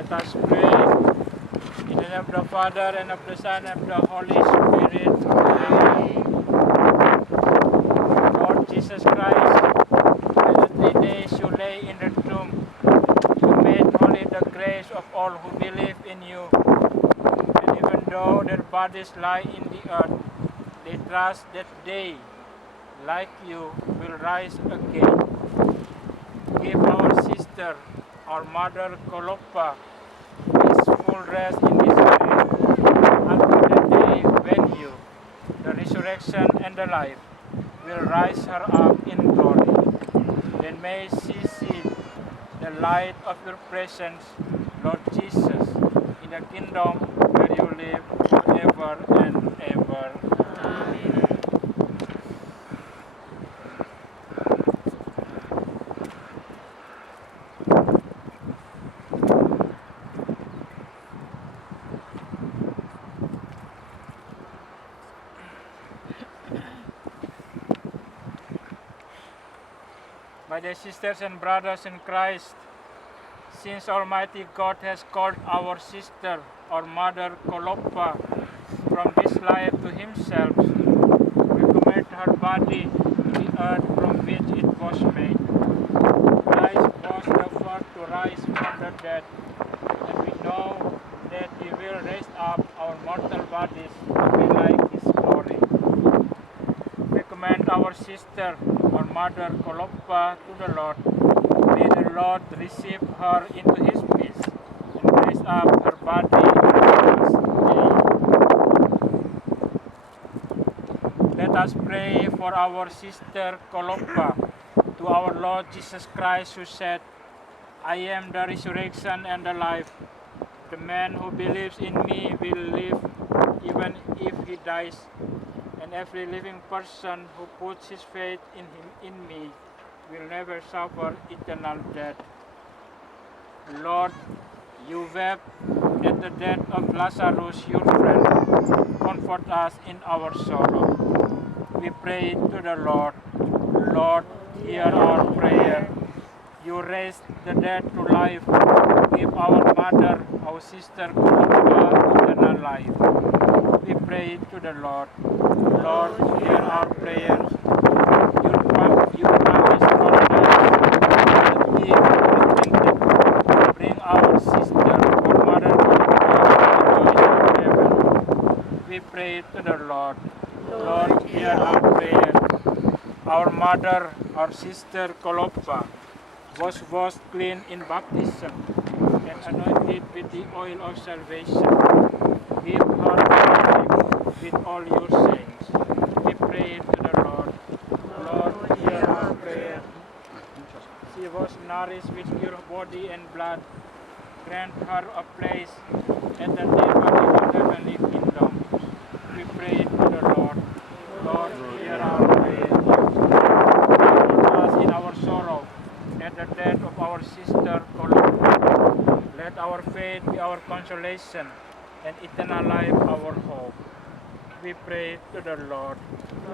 Let us pray. In the name of the Father, and of the Son, and of the Holy Spirit. Amen. Lord Jesus Christ, in the 3 days you lay in the tomb, you made holy the grace of all who believe in you. And even though their bodies lie in the earth, they trust that they, like you, will rise again. Give our sister, our mother Kolopa, peaceful rest in this grave until the day when you, the resurrection and the life, will rise her up in glory. Then may she see the light of your presence, Lord Jesus, in the kingdom where you live forever and ever. Amen. My dear sisters and brothers in Christ, since Almighty God has called our sister, our mother Kolopa, from this life to himself, we commit her body to the earth from which it was made. Christ was the first to rise from the dead, and we know that he will raise up our mortal bodies to be like his glory. We commend our sister, our mother Kolopa, to the Lord. May the Lord receive her into his peace and raise up her body on the last day. Let us pray for our sister Kolopa, to our Lord Jesus Christ, who said, I am the resurrection and the life. The man who believes in me will live even if he dies, and every living person who puts his faith in me will never suffer eternal death. Lord, you wept at the death of Lazarus, your friend. Comfort us in our sorrow. We pray to the Lord. Lord, hear our prayer. You raised the dead to life. Give our mother, our sister Kolopa, eternal life. We pray to the Lord. Lord, hear our prayers. You promise not us that we bring our sister, our mother, to the joys of heaven. We pray to the Lord. Lord, hear our prayer. Our mother, our sister Kolopa, was washed clean in baptism and anointed with the oil of salvation. Give her fellowship with all your saints. We pray to the Lord. Lord, hear our prayer. She was nourished with your body and blood. Grant her a place at the table in the heavenly kingdom. We pray to the Lord. Lord, hear our prayer. Comfort us in our sorrow at the death of our sister Kolopa. Let our faith be our consolation, and eternal life our hope. We pray to the Lord.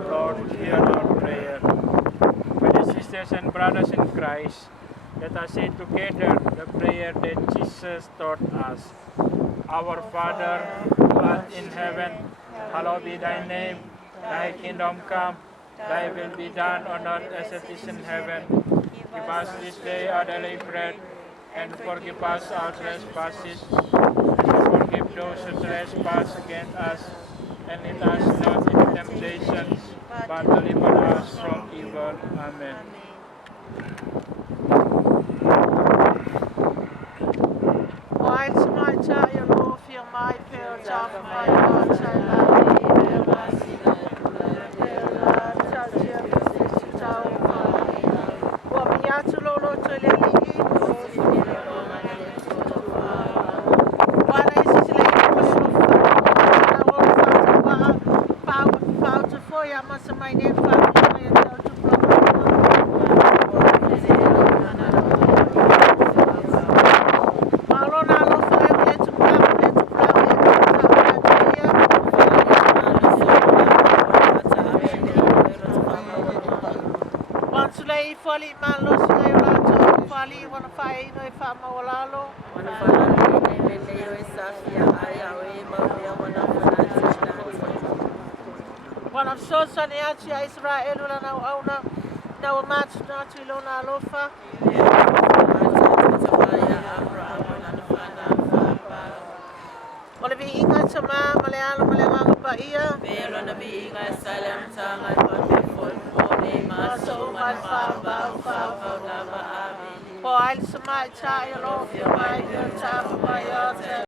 Lord, hear our prayer. My dear sisters and brothers in Christ, let us say together the prayer that Jesus taught us. Our Father, who art in heaven, hallowed be thy name. Thy kingdom come, thy will be done on earth as it is in heaven. Give us this day our daily bread, and forgive us our trespasses, and forgive those who trespass against us. And lead us not into temptation, but deliver us from evil. Amen. Oaits mai cha ya lo fi mai pe cha mai ma cha la ni pe ma si na pe la cha chia si cha wa mi ya chu lo lo chu le li gi wa na si si le ko so na wo fa to fo ya ma sa mai ne fa ya cha chu ai no e wha mawalalo. Wana whanake nei leo e safia ai au e mawhia wana whanake Wana sosa ne ati a Israelu la nau auna. Na wa matu na atu ilona alofa. O le vi inga tama male ala male manga pa ia. Pero na vi inga salam tanga pa me fol pone maso man fa ba lava ame. Po aile samai ta ia lo fia mai ia ta fa mai ia te